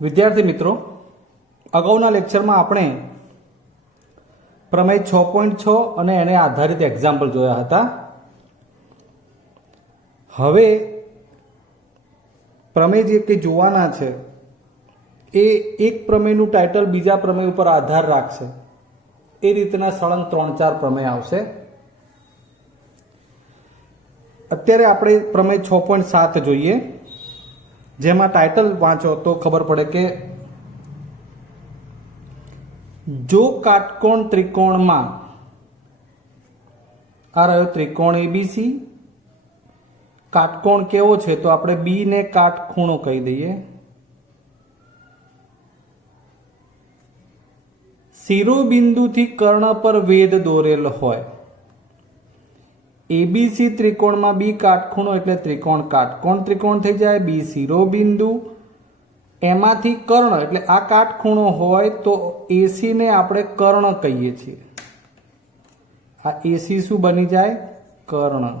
વિદ્યાર્થી મિત્રો, અગાઉના લેક્ચરમાં આપણે પ્રમેય 6.6 અને એને આધારિત એક્ઝામ્પલ જોયા હતા. હવે પ્રમેય જે કંઈ જોવાના છે એ એક પ્રમેયનું ટાઇટલ બીજા પ્રમેય ઉપર આધાર રાખશે. એ રીતના સળંગ 3-4 પ્રમેય આવશે. અત્યારે આપણે પ્રમેય 6.7 જોઈએ, જેમાં ટાઇટલ વાંચો તો ખબર પડે કે જો કાટકોણ ત્રિકોણમાં, આ રહ્યો ત્રિકોણ એબીસી, કાટકોણ કેવો છે તો આપણે બી ને કાટખૂણો કહી દઈએ. શિરોબિંદુથી કર્ણ પર વેધ દોરેલ હોય. એબીસી ત્રિકોણમાં બી કાટખૂણો એટલે ત્રિકોણ કાટકોણ ત્રિકોણ થઈ જાય. બી શિરોબિંદુ, એમાંથી કર્ણ એટલે આ કાટખૂણો હોય તો એસી ને આપણે કર્ણ કહીએ છીએ. આ એસી શું બની જાય? કર્ણ.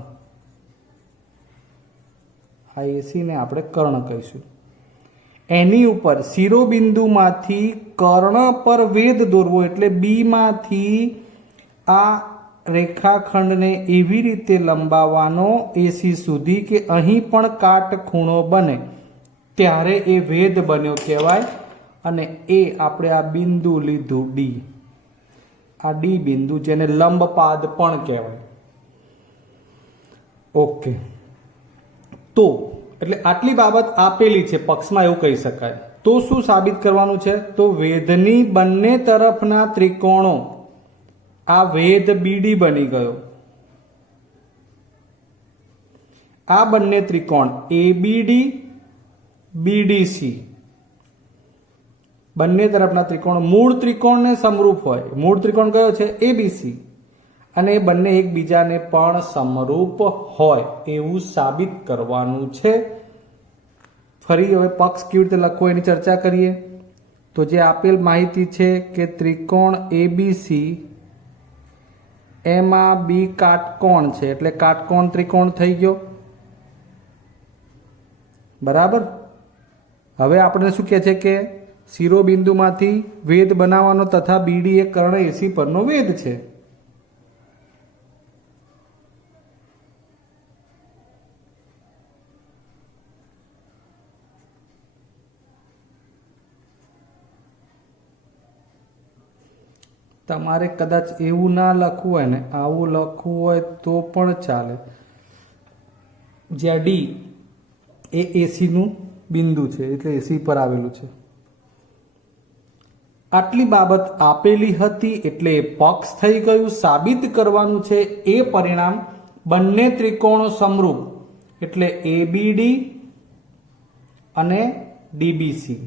આ એસી ને આપણે કર્ણ કહીશું. એની ઉપર શિરોબિંદુમાંથી કર્ણ પર વેધ દોરવો એટલે બી માંથી આ રેખાખંડને એવી રીતે લંબાવવાનો એસી સુધી કે અહીં પણ કાટખૂણો બને, ત્યારે એ વેધ બન્યો કહેવાય. અને એ આપણે આ બિંદુ લીધું ડી, આ ડી બિંદુ, જેને લંબપાદ પણ કહેવાય. ઓકે, તો એટલે આટલી બાબત આપેલી છે પક્ષમાં, એવું કહી શકાય. તો શું સાબિત કરવાનું છે? તો વેધની બંને તરફના ત્રિકોણો, આ વેધ બીડી બની ગયો. આ બંને ત્રિકોણ એબીડી બીડીસી, બંને તરફના ત્રિકોણ મૂળ ત્રિકોણને સમરૂપ હોય. મૂળ ત્રિકોણ કયો છે? એબીસી. અને એ બંને એકબીજાને પણ સમરૂપ હોય એવું સાબિત કરવાનું છે. ફરી હવે પક્ષ કેવી રીતે લખવો એની ચર્ચા કરીએ. તો જે આપેલ માહિતી છે કે ત્રિકોણ એબીસી એમાં બી કાટકોણ છે એટલે કાટકોણ ત્રિકોણ થઈ ગયો. બરાબર. હવે આપણે શું કહે છે કે શિરોબિંદુમાંથી વેધ બનાવવાનો તથા બીડી એ કર્ણ એસી પરનો વેધ છે. તમારે કદાચ એવું ના લખવું હોય ને, આવું લખવું હોય તો પણ ચાલે. જ્યાં ડી એ એસીનું બિંદુ છે એટલે એસી પર આવેલું છે. આટલી બાબત આપેલી હતી એટલે પક્ષ થઈ ગયું. સાબિત કરવાનું છે એ પરિણામ બંને ત્રિકોણો સમરૂપ એટલે એબીડી અને ડીબીસી.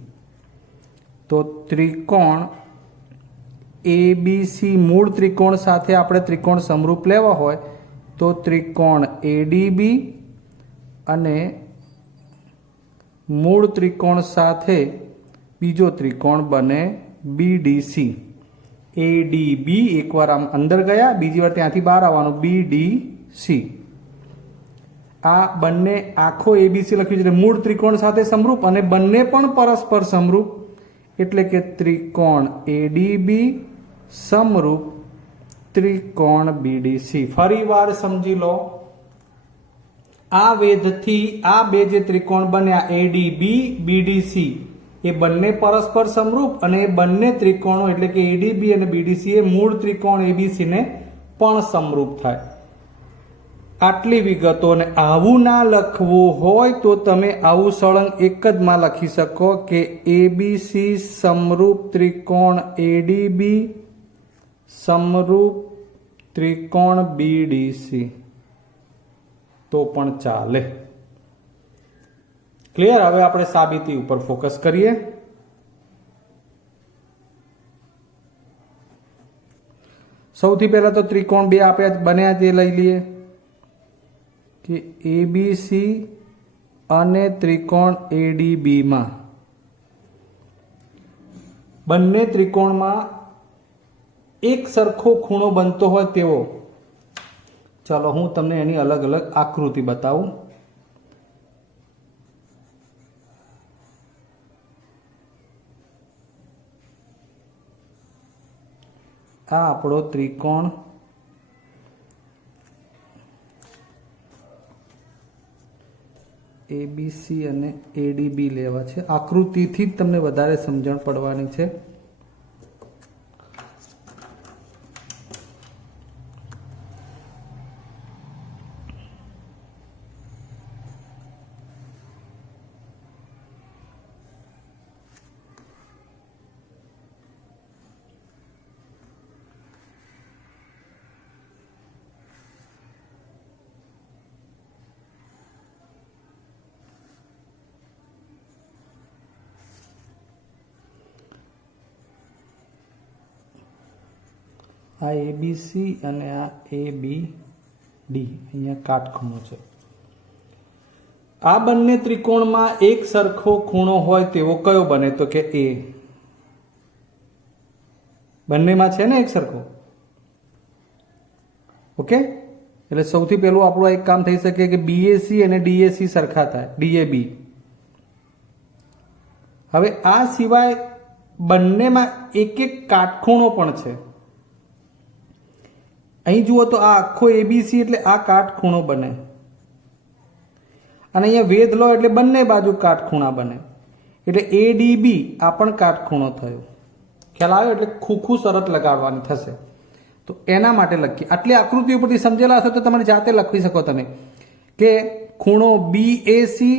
તો ત્રિકોણ એબીસી મૂળ ત્રિકોણ સાથે આપણે ત્રિકોણ સમરૂપ લેવા હોય તો ત્રિકોણ એડીબી અને મૂળ ત્રિકોણ સાથે બીજો ત્રિકોણ બને બીડીસી. એડીબી એકવાર આમ અંદર ગયા, બીજી વાર ત્યાંથી બહાર આવવાનું, બીડીસી. આ બંને આખો એબીસી લખ્યું છે મૂળ ત્રિકોણ સાથે સમરૂપ અને બંને પણ પરસ્પર સમરૂપ એટલે કે ત્રિકોણ એડીબી સમરૂપ ત્રિકોણ બીડીસી. ફરી વાર સમજી લો, આ વેધથી આ બે જે ત્રિકોણ બન્યા એડીબી બીડીસી એ બંને પરસ્પર સમરૂપ અને એ બંને ત્રિકોણો એટલે કે એડીબી અને બીડીસી એ મૂળ ત્રિકોણ એબીસી ને પણ સમરૂપ થાય. આટલી વિગતો. ને આવું ના લખવું હોય તો તમે આવું સળંગ એક જ માં લખી શકો કે એબીસી સમરૂપ ત્રિકોણ એડીબી સમરૂપ ત્રિકોણ બીડીસી, તો પણ ચાલે. ક્લિયર? હવે આપણે સાબિતી ઉપર ફોકસ કરીએ. સૌથી પહેલા તો ત્રિકોણ બે આપ્યા બન્યા તે લઈ લઈએ કે એબીસી અને ત્રિકોણ એડીબી માં બંને ત્રિકોણમાં એક સરખો ખૂણો બનતો હોય તેવો. ચાલો હું તમને એની અલગ અલગ આકૃતિ બતાવું. આ આપણો ત્રિકોણ એબીસી અને એડીબી લેવા છે. આકૃતિથી જ તમને વધારે સમજણ પડવાની છે. આ એબીસી અને આ એબી ડી અહીંયા કાટખૂણો છે. આ બંને ત્રિકોણમાં એક સરખો ખૂણો હોય તેવો કયો બને? તો કે એ. બંનેમાં છે ને એક સરખો. ઓકે, એટલે સૌથી પહેલું આપણું એક કામ થઈ શકે કે બીએસી અને ડીએસી સરખા થાય, ડીએબી. હવે આ સિવાય બંનેમાં એક એક કાટખૂણો પણ છે. અહીં જુઓ તો આ આખો એબીસી એટલે આ કાટખૂણો બને, અને અહીંયા વેધ લો એટલે બંને બાજુ કાટખૂણા બને, એટલે એડીબી આ પણ કાટખૂણો થયો. ખ્યાલ આવ્યો? એટલે ખૂખું શરત લગાડવાની થશે. તો એના માટે લખીએ. આટલી આકૃતિ ઉપરથી સમજેલા હશો તો તમારી જાતે લખી શકો તમે કે ખૂણો બીએસી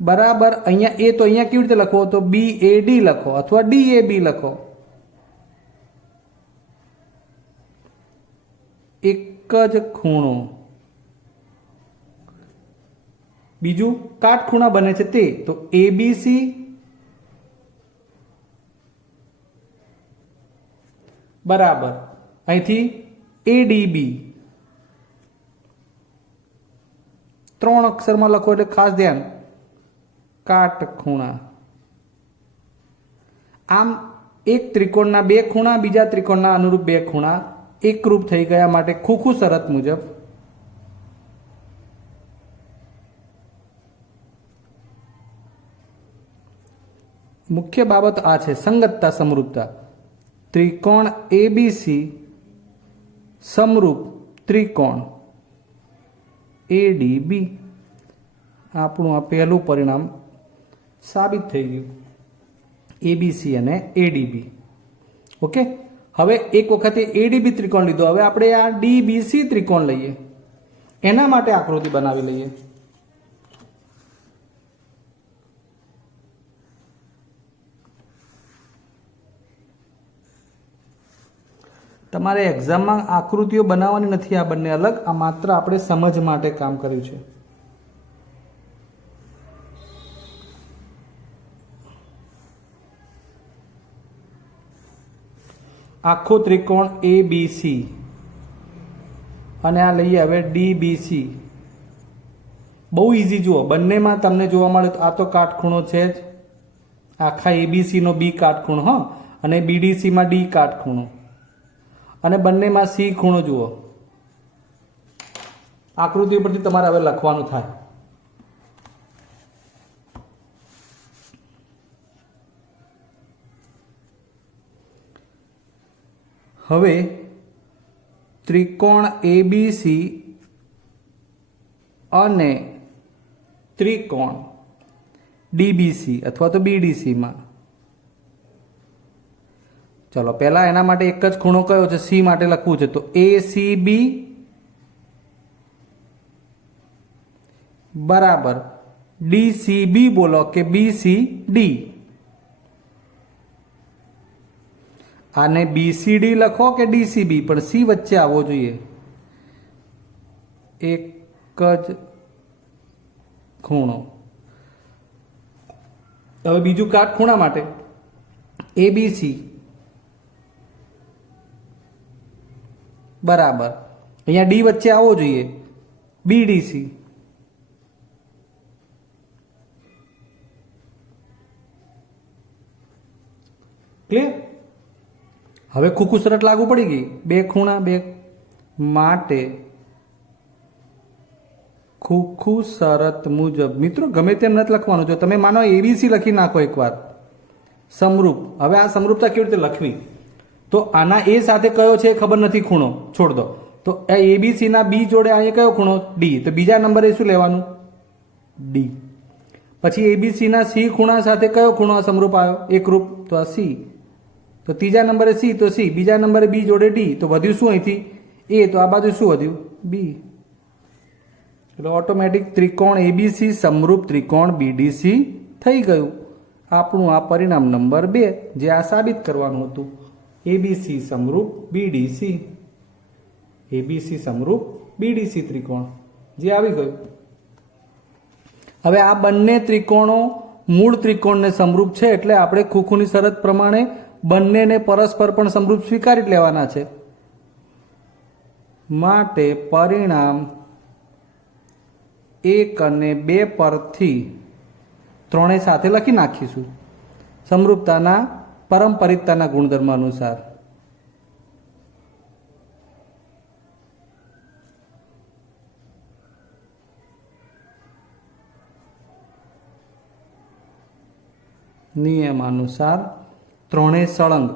બરાબર અહીંયા એ, તો અહીંયા કેવી રીતે લખો? તો બીએડી લખો અથવા ડીએબી લખો. એક જ ખૂણો, બીજું કાટખૂણા બને છે તે, તો એબીસી બરાબર અહીંથી એડીબી. 3 અક્ષરમાં લખો એટલે ખાસ ધ્યાન, કાટખૂણા. આમ એક ત્રિકોણના 2 ખૂણા બીજા ત્રિકોણના અનુરૂપ 2 ખૂણા એકરૂપ થઈ ગયા માટે ખૂખું શરત મુજબ મુખ્ય બાબત આ છે સંગતતા, સમરૂપતા. ત્રિકોણ એબીસી સમરૂપ ત્રિકોણ એડીબી. આપણું આ પહેલું પરિણામ સાબિત થઈ ગયું, એબીસી અને એડીબી. ઓકે, હવે એક વખતે એડીબી ત્રિકોણ લીધો, હવે આપણે આ ડીબીસી ત્રિકોણ લઈએ, એના માટે આકૃતિ બનાવી લઈએ. તમારે એક્ઝામમાં આકૃતિઓ બનાવવાની નથી, આ બંને અલગ. આ માત્ર આપણે સમજ માટે કામ કર્યું છે. આખો ત્રિકોણ એબીસી અને આ લઈએ હવે ડીબીસી. બહુ ઇઝી. જુઓ, બંનેમાં તમને જોવા મળે તો આ તો કાટખૂણો છે જ, આખા એબીસી નો બી કાટખૂણો, હા, અને બીડીસી માં ડી કાટખૂણો, અને બંનેમાં સી ખૂણો. જુઓ, આકૃતિ પરથી તમારે હવે લખવાનું થાય. હવે ત્રિકોણ એબીસી અને ત્રિકોણ ડીબીસી અથવા તો બીડીસીમાં, ચલો પહેલા એના માટે એક જ ખૂણો કયો છે? સી માટે લખવું છે, તો એસીબી બરાબર ડીસીબી. બોલો કે બીસીડી. આને બીસીડી લખો કે ડીસીબી, પણ સી વચ્ચે આવવો જોઈએ. એક જ ખૂણો. હવે બીજું કાટખૂણા માટે એબીસી બરાબર અહીંયા ડી વચ્ચે આવવો જોઈએ, બીડીસી. ક્લિયર? હવે ખૂખું શરત લાગુ પડી ગઈ. 2 ખૂણા 2 માટે ખૂખું શરત મુજબ. મિત્રો ગમે તેમ નથી લખવાનું. જો તમે માનો એબીસી લખી નાખો એકવાર, સમરૂપ. હવે આ સમરૂપતા કેવી રીતે લખવી? તો આના એ સાથે કયો છે એ ખબર નથી, ખૂણો છોડ દો. તો એબીસી ના બી જોડે અહીંયા કયો ખૂણો? ડી. તો બીજા નંબરે શું લેવાનું? ડી. પછી એબીસી ના સી ખૂણા સાથે કયો ખૂણો સમરૂપ આવ્યો? એકરૂપ. તો આ સી. તો ત્રીજા નંબરે સી, તો સી. બીજા નંબરે બી જોડે ડી. તો વધ્યું શું અહીંથી? એ. તો આ બાજુ શું વધ્યું? બી. એટલે ઓટોમેટિક ત્રિકોણ એબીસી સમરૂપ ત્રિકોણ બીડીસી થઈ ગયું. આપણું આ પરિણામ નંબર 2 જે આ સાબિત કરવાનું હતું. એબીસી સમરૂપ બીડીસી. એબીસી સમરૂપ બીડીસી ત્રિકોણ જે આવી ગયું. હવે આ બંને ત્રિકોણો મૂળ ત્રિકોણને સમરૂપ છે એટલે આપણે ખોખુની શરત પ્રમાણે બંનેને પરસ્પર પણ સમરૂપ સ્વીકારી જ લેવાના છે. માટે પરિણામ 1 અને 2 પરથી ત્રણેય સાથે લખી નાખીશું સમરૂપતાના પારંપરિકતાના ગુણધર્મ અનુસાર. નિયમ અનુસાર ત્રણેય સળંગ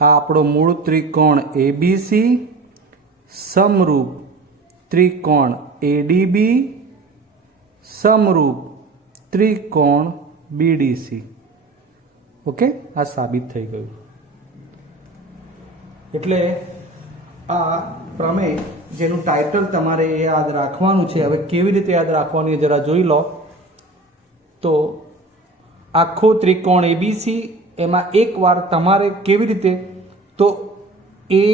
આ આપણો મૂળ ત્રિકોણ એબીસી સમરૂપ ત્રિકોણ એડીબી સમરૂપ ત્રિકોણ બીડીસી. ઓકે, આ સાબિત થઈ ગયું. એટલે આ પ્રમેય જેનું ટાઇટલ તમારે યાદ રાખવાનું છે. હવે કેવી રીતે યાદ રાખવાનું એ જરા જોઈ લો. તો આખો ત્રિકોણ એબીસી એમાં એકવાર તમારે કેવી રીતે, તો એ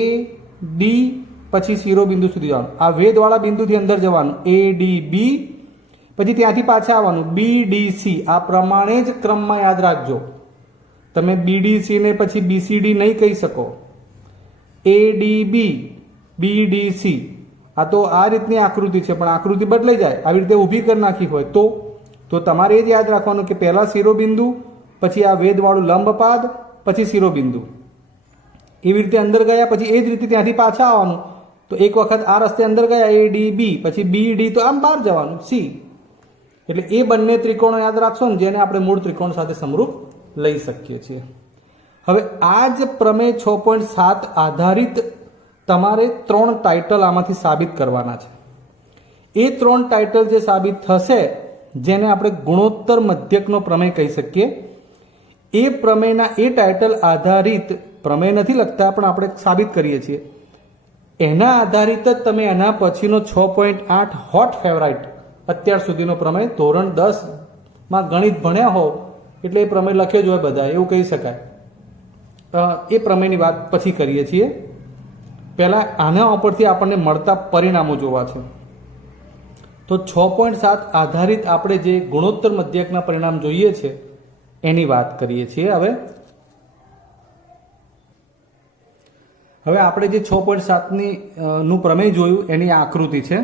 ડી પછી શિરોબિંદુ સુધી જવાનું. આ વેદવાળા બિંદુથી અંદર જવાનું, એ ડી બી, પછી ત્યાંથી પાછા આવવાનું બીડીસી. આ પ્રમાણે જ ક્રમમાં યાદ રાખજો. તમે બીડીસી ને પછી બીસીડી નહીં કહી શકો. એડીબી બીડીસી આ તો આ રીતની આકૃતિ છે, પણ આકૃતિ બદલાઈ જાય. આવી રીતે ઊભી કરી નાખી હોય તો તમારે એ જ યાદ રાખવાનું કે પહેલા શિરોબિંદુ, પછી આ વેદવાળું લંબપાદ, પછી શિરોબિંદુ. એવી રીતે અંદર ગયા પછી એ જ રીતે ત્યાંથી પાછા આવવાનું. તો એક વખત આ રસ્તે અંદર ગયા એ ડી બી, પછી બી ડી, તો આમ બહાર જવાનું સી. એટલે એ બંને ત્રિકોણો યાદ રાખશો ને જેને આપણે મૂળ ત્રિકોણ સાથે સમરૂપ લઈ શકીએ છીએ. હવે આ જ પ્રમેય 6.7 આધારિત તમારે 3 ટાઇટલ આમાંથી સાબિત કરવાના છે. એ 3 ટાઇટલ જે સાબિત થશે જેને આપણે ગુણોત્તર મધ્યકનો પ્રમેય કહી શકીએ. એ પ્રમેયના એ ટાઇટલ આધારિત પ્રમેય નથી લખતા પણ આપણે સાબિત કરીએ છીએ. એના આધારિત જ તમે એના પછીનો 6.8 હોટ ફેવરાઇટ અત્યાર સુધીનો પ્રમેય ધોરણ 10માં ગણિત ભણ્યા હો એટલે એ પ્રમેય લખ્યો જ હોય બધા, એવું કહી શકાય. એ પ્રમેયની વાત પછી કરીએ છીએ. પહેલાં આના ઉપરથી આપણને મળતા પરિણામો જોવા છે. તો 6.7 આધારિત આપણે જે ગુણોત્તર મધ્યકના પરિણામ જોઈએ છે એની વાત કરીએ છીએ. હવે આપણે જે 6.7 નું પ્રમેય જોયું એની આકૃતિ છે.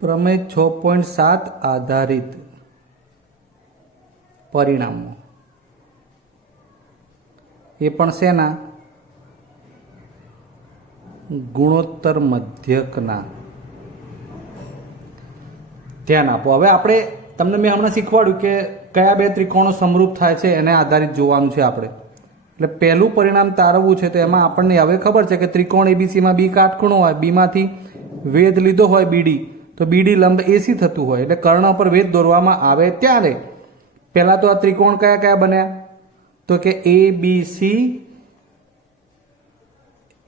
પ્રમેય 6.7 આધારિત પરિણામો એ પણ શેના? ગુણોત્તર મધ્યકના. ધ્યાન આપો. હવે આપણે તમને મેં હમણાં શીખવાડ્યું કે કયા બે ત્રિકોણો સમરૂપ થાય છે એને આધારિત જોવાનું છે આપણે. એટલે પહેલું પરિણામ તારવવું છે તો એમાં આપણને હવે ખબર છે કે ત્રિકોણ એબીસીમાં બી કાટખૂણો હોય, બીમાંથી વેધ લીધો હોય બીડી, તો બીડી લંબ એસી થતું હોય એટલે કર્ણ પર વેધ દોરવામાં આવે ત્યારે પહેલાં તો આ ત્રિકોણ કયા કયા બન્યા? તો કે એ બી સી,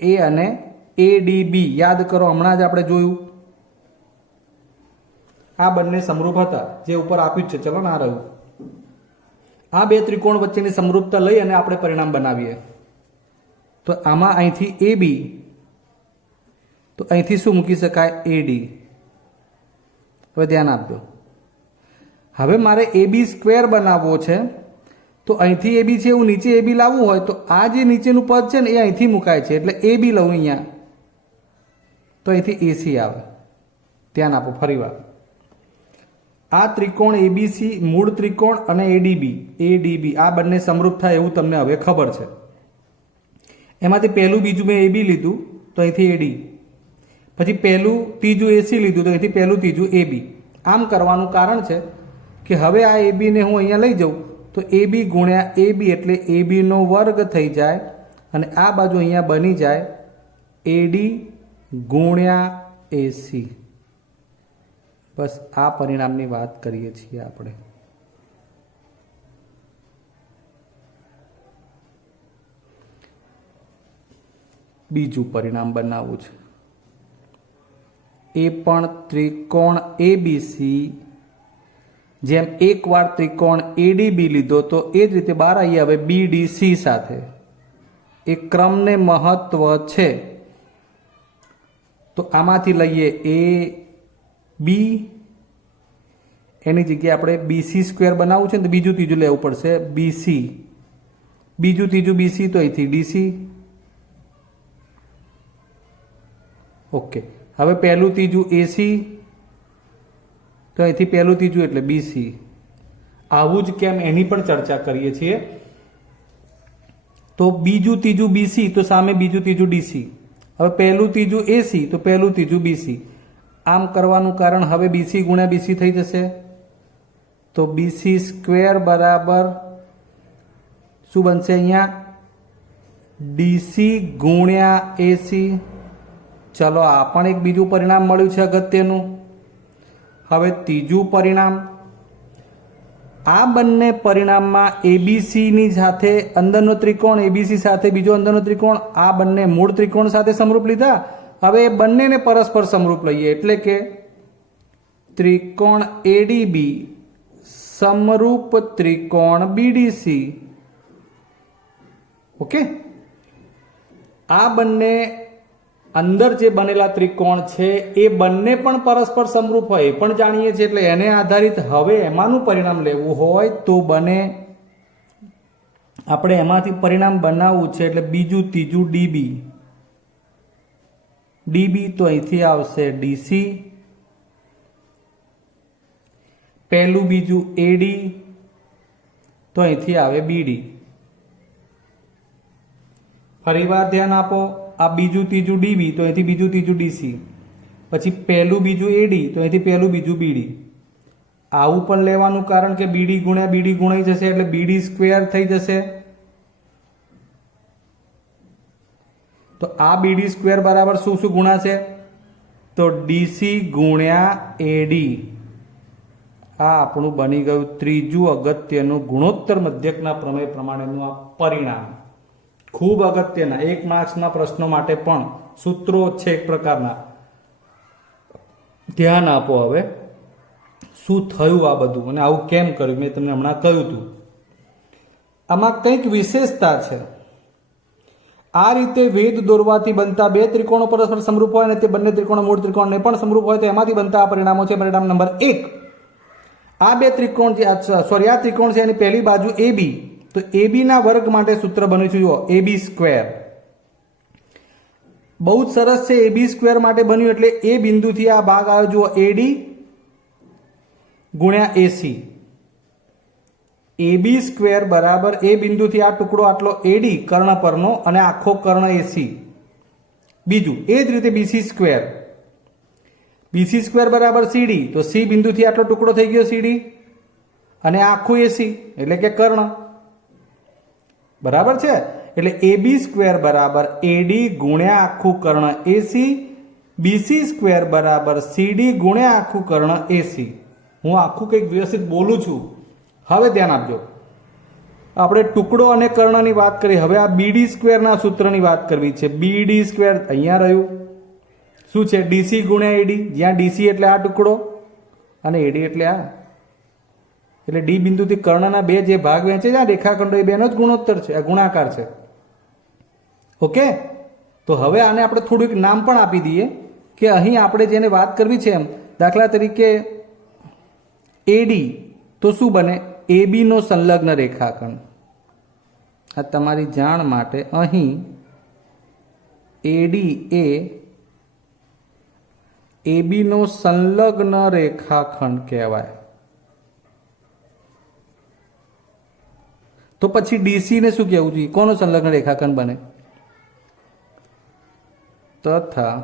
એ અને એડીબી. યાદ કરો, હમણાં જ આપણે જોયું આ બંને સમરૂપ હતા જે ઉપર આપ્યું જ છે. ચલો ના રહ્યું. આ બે ત્રિકોણ વચ્ચેની સમરૂપતા લઈ અને આપણે પરિણામ બનાવીએ. તો આમાં અહીંથી એ બી, તો અહીંથી શું મૂકી શકાય? એડી. હવે ધ્યાન આપજો. હવે મારે એ બી સ્ક્વેર બનાવવો છે તો અહીંથી એ બી છે એવું નીચે એ બી લાવવું હોય તો આ જે નીચેનું પદ છે ને એ અહીંથી મુકાય છે. એટલે એ બી લઉં અહીંયા તો અહીંથી એસી આવે. ધ્યાન આપો ફરી વાર. આ ત્રિકોણ એબીસી મૂળ ત્રિકોણ અને એડીબી આ બંને સમરૂપ થાય એવું તમને હવે ખબર છે. એમાંથી પહેલું બીજું મેં એબી લીધું તો અહીંથી એડી, પછી પહેલું ત્રીજું એસી લીધું તો અહીંથી પહેલું ત્રીજું એબી. આમ કરવાનું કારણ છે કે હવે આ એ બીને હું અહીંયા લઈ જાઉં તો એ બી ગુણ્યા એ બી એટલે એ બીનો વર્ગ થઈ જાય અને આ બાજુ અહીંયા બની જાય એડી ગુણ્યા એસી. બસ આ પરિણામની વાત કરીએ છીએ આપણે. બીજું પરિણામ બનાવવું છે. એ પણ ત્રિકોણ એબીસી જેમ એકવાર ત્રિકોણ એડીબી લીધો તો એ જ રીતે બહાર આવીએ હવે બીડીસી સાથે. એ ક્રમને મહત્વ છે તો આમાંથી લઈએ એ બી, એની જગ્યાએ આપણે બીસી સ્ક્વેર બનાવવું છે ને તો બીજું ત્રીજું લેવું પડશે બીસી, બીજું ત્રીજું બીસી તો અહીંથી ડીસી. ઓકે, હવે પહેલું ત્રીજું એસી તો અહીંથી પહેલું ત્રીજું એટલે બીસી. આવું જ કેમ એની પણ ચર્ચા કરીએ છીએ. તો બીજું ત્રીજું બીસી તો સામે બીજું ત્રીજું ડીસી. હવે પહેલું ત્રીજું એસી તો પહેલું ત્રીજું બીસી. આમ કરવાનું કારણ હવે બીસી ગુણ્યા બીસી થઈ જશે તો બીસી સ્ક્વેર બરાબર શું બનશે અહીંયા ડીસી ગુણ્યા એસી. ચલો આ પણ એક બીજું પરિણામ મળ્યું છે અગત્યનું. હવે ત્રીજું પરિણામ, આ બંને પરિણામમાં એબીસીની સાથે અંદરનો ત્રિકોણ એબીસી સાથે બીજો અંદરનો ત્રિકોણ આ બંને મૂળ ત્રિકોણ સાથે સમરૂપ લીધા. હવે એ બંનેને પરસ્પર સમરૂપ લઈએ એટલે કે ત્રિકોણ એડીબી સમરૂપ ત્રિકોણ બીડીસી. ઓકે, આ બંને અંદર જે બનેલા ત્રિકોણ છે એ બંને પણ પરસ્પર સમરૂપ હોય એ પણ જાણીએ છીએ. એટલે એને આધારિત હવે એમાંનું પરિણામ લેવું હોય તો બને આપણે એમાંથી પરિણામ બનાવવું છે એટલે બીજું ત્રીજું ડીબી, ડીબી તો અહીંથી આવશે ડીસી, પહેલું બીજું એડી તો અહીંથી આવે બીડી. ફરીવાર ધ્યાન આપો, આ બીજું ત્રીજું ડીબી તો અહીંથી બીજું ત્રીજું ડીસી, પછી પહેલું બીજું એડી તો અહીંથી પહેલું બીજું બીડી. આવું પણ લેવાનું કારણ કે બીડી ગુણ્યા બીડી ગુણાઈ જશે એટલે બીડી સ્ક્વેર થઈ જશે. તો આ બીડી સ્ક્વેર બરાબર શું શું ગુણાશે તો ડીસી ગુણ્યા એડી. આ આપણું બની ગયું ત્રીજું અગત્યનું ગુણોત્તર મધ્યકના પ્રમેય પ્રમાણેનું આ પરિણામ. ખૂબ અગત્યના 1 માર્ક્સના પ્રશ્નો માટે પણ સૂત્રો છે એક પ્રકારના. ધ્યાન આપો હવે શું થયું આ બધું અને આવું કેમ કર્યું મેં તમને હમણાં કહ્યું હતું. આમાં કંઈક વિશેષતા છે. આ રીતે વેદ દોરવાથી બનતા બે ત્રિકોણો પરસ્પર સમરૂપ હોય અને તે બંને ત્રિકોણો મૂળ ત્રિકોણને પણ સમરૂપ હોય તો એમાંથી બનતા આ પરિણામો છે. પરિણામ નંબર 1, આ બે ત્રિકોણ જે આ ત્રિકોણ છે એની પહેલી બાજુ AB તો AB ના વર્ગ માટે સૂત્ર બન્યું છે જુઓ AB સ્ક્વેર. બહુ જ સરસ છે. AB સ્ક્વેર માટે બન્યું એટલે એ બિંદુથી આ ભાગ આવ્યો જુઓ AD ગુણ્યા AC. AB સ્ક્વેર બરાબર એ બિંદુથી આ ટુકડો આટલો AD કર્ણ પરનો અને આખો કર્ણ AC. બીજું એ જ રીતે BC સ્ક્વેર, BC સ્ક્વેર બરાબર CD તો C બિંદુથી આટલો ટુકડો થઈ ગયો CD અને આખું AC એટલે કે કર્ણ. બરાબર છે. એટલે AB સ્ક્વેર બરાબર AD ગુણ્યા આખું કર્ણ AC, BC સ્ક્વેર બરાબર CD ગુણ્યા આખું કર્ણ AC. હું આખું કંઈક વ્યવસ્થિત બોલું છું. હવે ધ્યાન આપજો. આપણે ટુકડો અને કર્ણની વાત કરી. હવે આ BD સ્ક્વેરના સૂત્રની વાત કરવી છે. BD સ્ક્વેર અહીંયા રહ્યું શું છે DC ગુણ્યા AD, જ્યાં DC એટલે આ ટુકડો અને AD એટલે આ. એટલે ડી બિંદુથી કર્ણના બે જે ભાગ વહેંચે છે આ રેખાખંડો એ બેનો જ ગુણોત્તર છે, ગુણાકાર છે. ઓકે, તો હવે આને આપણે થોડુંક નામ પણ આપી દઈએ કે અહીં આપણે જેને વાત કરવી છે એમ દાખલા તરીકે AD તો શું બને AB નો સંલગ્ન રેખાખંડ. આ તમારી જાણ માટે અહીં AD એ AB નો સંલગ્ન રેખાખંડ કહેવાય. તો પછી ડીસી ને શું કહેવું જોઈએ? કોનો સંલગ્ન રેખાખંડ બને? તથા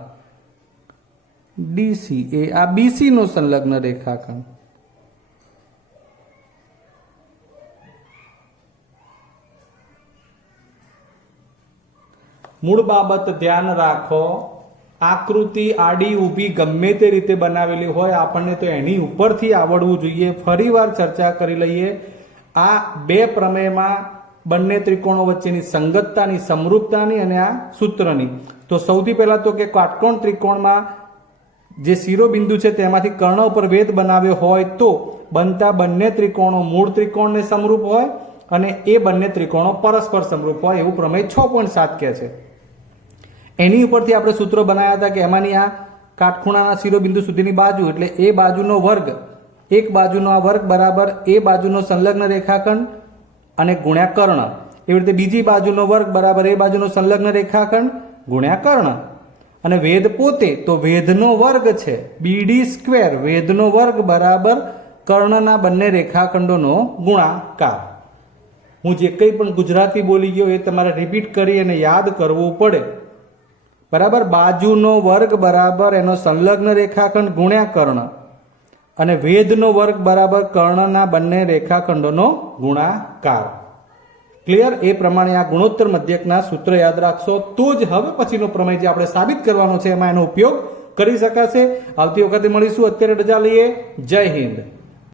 ડીસી એ આ બીસી નો સંલગ્ન રેખાખંડ. મૂળ બાબત ધ્યાન રાખો, આકૃતિ આડી ઊભી ગમે તે રીતે બનાવેલી હોય આપણને તો એની ઉપરથી આવડવું જોઈએ. ફરીવાર ચર્ચા કરી લઈએ. આ બે પ્રમેયમાં બંને ત્રિકોણો વચ્ચેની સંગતતાની, સમરૂપતાની અને આ સૂત્રની. તો સૌથી પહેલા તો કે કાટકોણ ત્રિકોણમાં જે શિરોબિંદુ છે તેમાંથી કર્ણ ઉપર વેધ બનાવ્યો હોય તો બનતા બંને ત્રિકોણો મૂળ ત્રિકોણને સમરૂપ હોય અને એ બંને ત્રિકોણો પરસ્પર સમરૂપ હોય એવું પ્રમેય 6.7 કહે છે. એની ઉપરથી આપણે સૂત્રો બનાવ્યા હતા કે એમાંની આ કાટખૂણાના શિરોબિંદુ સુધીની બાજુ એટલે એ બાજુનો વર્ગ, એક બાજુનો આ વર્ગ બરાબર એ બાજુનો સંલગ્ન રેખાખંડ અને ગુણ્યા કર્ણ. એવી રીતે બીજી બાજુનો વર્ગ બરાબર એ બાજુનો સંલગ્ન રેખાખંડ ગુણ્યા કર્ણ. અને વેધ પોતે તો વેધનો વર્ગ છે બીડી સ્ક્વેર, વેધનો વર્ગ બરાબર કર્ણના બંને રેખાખંડોનો ગુણાકાર. હું જે કંઈ પણ ગુજરાતી બોલી ગયો એ તમારે રિપીટ કરી અને યાદ કરવું પડે. બરાબર, બાજુનો વર્ગ બરાબર એનો સંલગ્ન રેખાખંડ ગુણ્યા કર્ણ અને વેધનો વર્ગ બરાબર કર્ણના બંને રેખાખંડોનો ગુણાકાર. ક્લિયર? એ પ્રમાણે આ ગુણોત્તર મધ્યકના સૂત્ર યાદ રાખશો તો જ હવે પછીનો પ્રમેય જે આપણે સાબિત કરવાનો છે એમાં એનો ઉપયોગ કરી શકાશે. આવતી વખતે મળીશું. અત્યારે રજા લઈએ. જય હિન્દ.